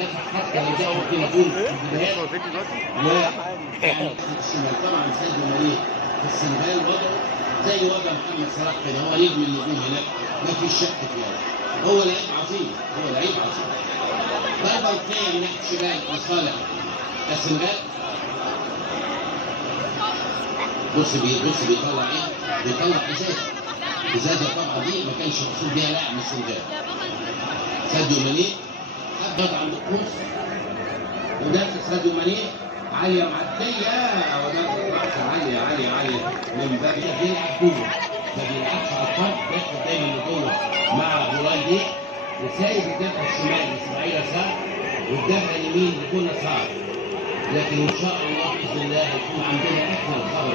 المدافع حتى لو دخل فينا جول في البدايات الشمال. طبعا ساديو ماني في السنغال وضعه زي وضع محمد صلاح كده، هو نجم النجوم هناك ما فيش شك فيه. هو لعيب عظيم، هو لعيب عظيم. ضربه ركنيه من ناحيه الشمال لصالح السنغال. بص بيطلع ايه؟ بيطلع ازازه طبعا دي ما كانش مقصود بيها لاعب من السنغال. ساديو ماني خبط عند القوس ودافع ساديو ماني عاليه معديه ودافع راسه عاليه من باب بيلعب كوره ما بيلعبش على الطرف، بيدخل دايما لجوه مع بولاندي وسايب الدافع الشمال لاسماعيل يسار والدافع اليمين لكل صعب. لكن ان شاء الله باذن الله هيكون عندنا اكثر خبر